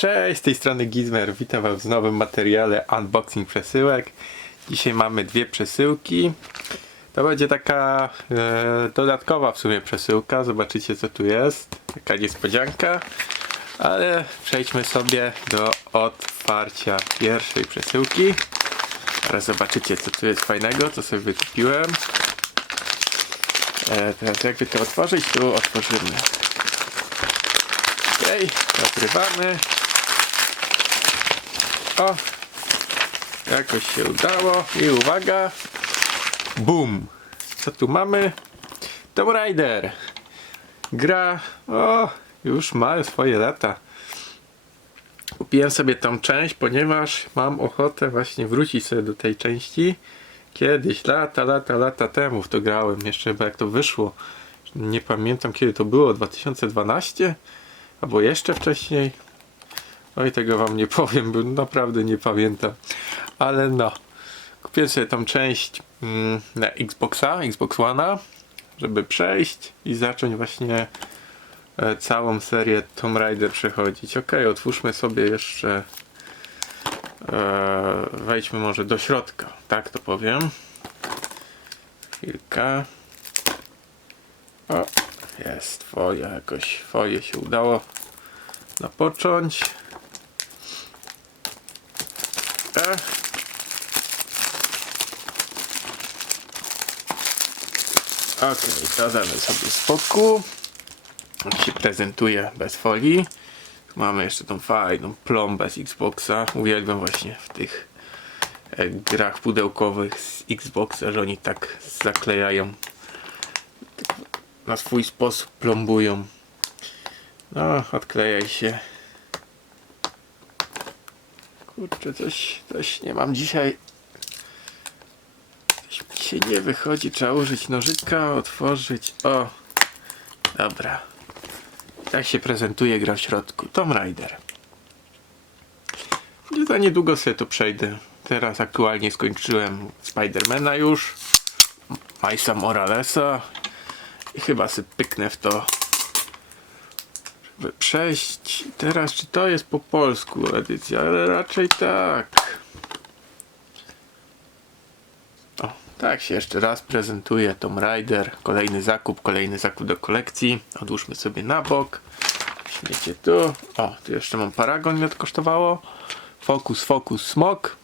Cześć, z tej strony Gizmer. Witam Was w nowym materiale unboxing przesyłek. Dzisiaj mamy dwie przesyłki. To będzie taka e, dodatkowa w sumie przesyłka. Zobaczycie co tu jest. Taka niespodzianka. Ale przejdźmy sobie do otwarcia pierwszej przesyłki. Teraz zobaczycie co tu jest fajnego, co sobie wykupiłem. E, teraz jakby to otworzyć, tu otworzymy. Okej, odrywamy. O! Jakoś się udało. I uwaga! Boom! Co tu mamy? Tomb Raider! Gra, o, już ma swoje lata. Kupiłem sobie tą część, ponieważ mam ochotę właśnie wrócić sobie do tej części. Kiedyś, lata, lata, lata temu w to grałem, jeszcze chyba jak to wyszło. Nie pamiętam kiedy to było, 2012? Albo jeszcze wcześniej. Oj, tego wam nie powiem, bo naprawdę nie pamiętam. Ale no. Kupiłem sobie tą część mm, na Xboxa, Xbox One'a, żeby przejść i zacząć właśnie e, całą serię Tomb Raider przechodzić. Ok, otwórzmy sobie jeszcze e, wejdźmy może do środka, tak to powiem. Chwilkę. O, jest folia, jakoś foje się udało napocząć. E. Ok, to damy sobie spokój. Jak się prezentuje bez folii. Mamy jeszcze tą fajną plombę z Xboxa. Uwielbiam właśnie w tych e, grach pudełkowych z Xboxa, że oni tak zaklejają na swój sposób plombują. No, odklejaj się. Kurczę, coś, coś nie mam dzisiaj. Coś mi się nie wychodzi. Trzeba użyć nożyka, otworzyć. O, dobra. Tak się prezentuje gra w środku. Tomb Raider. I za niedługo sobie to przejdę. Teraz aktualnie skończyłem Spidermana już. Majsa Moralesa. I chyba sobie pyknę w to. Przejść. Teraz czy to jest po polsku edycja? Ale raczej tak. O, tak się jeszcze raz prezentuje Tomb Raider. Kolejny zakup, kolejny zakup do kolekcji. Odłóżmy sobie na bok. Śmiecie tu. O, tu jeszcze mam Paragon, ile to kosztowało. Focus, Focus, Smok.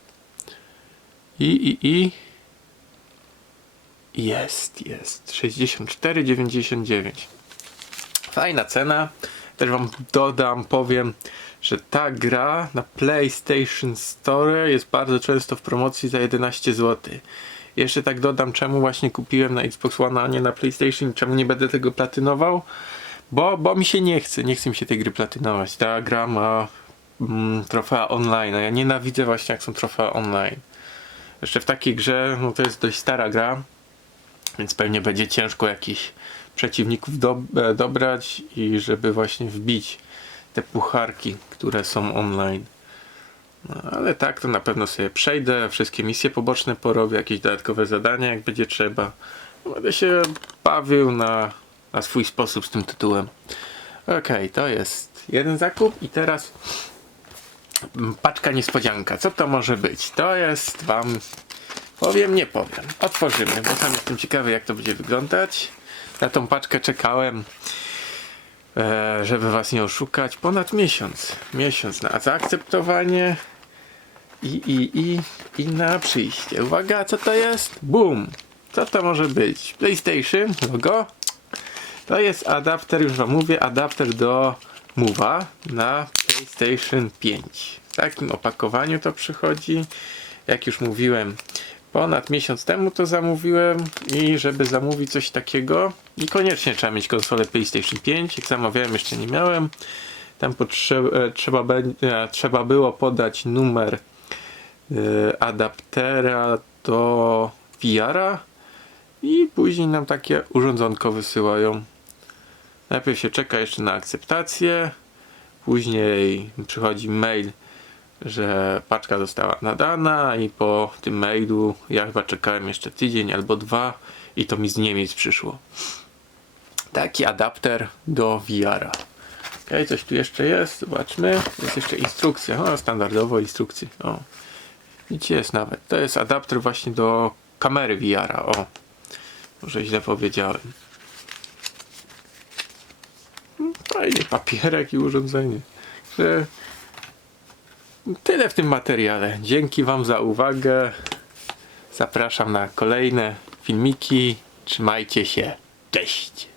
I, i, i. Jest, jest. 64,99. Fajna cena. Też wam dodam, powiem, że ta gra na PlayStation Store jest bardzo często w promocji za 11 zł. Jeszcze tak dodam, czemu właśnie kupiłem na Xbox One, a nie na PlayStation, czemu nie będę tego platynował. Bo, bo mi się nie chce, nie chce mi się tej gry platynować. Ta gra ma mm, trofea online, a ja nienawidzę właśnie jak są trofea online. Jeszcze w takiej grze, no to jest dość stara gra, więc pewnie będzie ciężko jakichś przeciwników e, dobrać i żeby właśnie wbić te pucharki, które są online. No, ale tak to na pewno sobie przejdę, wszystkie misje poboczne porobię, jakieś dodatkowe zadania jak będzie trzeba. Będę się bawił na, na swój sposób z tym tytułem. Ok, to jest jeden zakup i teraz paczka niespodzianka. Co to może być? To jest wam Powiem, nie powiem. Otworzymy, bo sam jestem ciekawy, jak to będzie wyglądać. Na tą paczkę czekałem, e, żeby was nie oszukać, ponad miesiąc. Miesiąc na zaakceptowanie i, i, i, i na przyjście. Uwaga, co to jest? Boom! Co to może być? PlayStation, logo. To jest adapter, już wam mówię, adapter do Move'a na PlayStation 5. W takim opakowaniu to przychodzi. Jak już mówiłem, ponad miesiąc temu to zamówiłem i żeby zamówić coś takiego i koniecznie trzeba mieć konsolę PlayStation 5. Jak zamawiałem jeszcze nie miałem. Tam potrze- e, trzeba, e, trzeba było podać numer e, adaptera do VR-a i później nam takie urządzonko wysyłają. Najpierw się czeka jeszcze na akceptację, później przychodzi mail że paczka została nadana i po tym mailu ja chyba czekałem jeszcze tydzień albo dwa i to mi z Niemiec przyszło. Taki adapter do VR-a. Okej, coś tu jeszcze jest, zobaczmy. Jest jeszcze instrukcja, o, standardowo instrukcje. O, nic jest nawet. To jest adapter właśnie do kamery VR-a, o. Może źle powiedziałem. Mm, Fajnie, papierek i urządzenie. Tyle w tym materiale. Dzięki Wam za uwagę. Zapraszam na kolejne filmiki. Trzymajcie się. Cześć.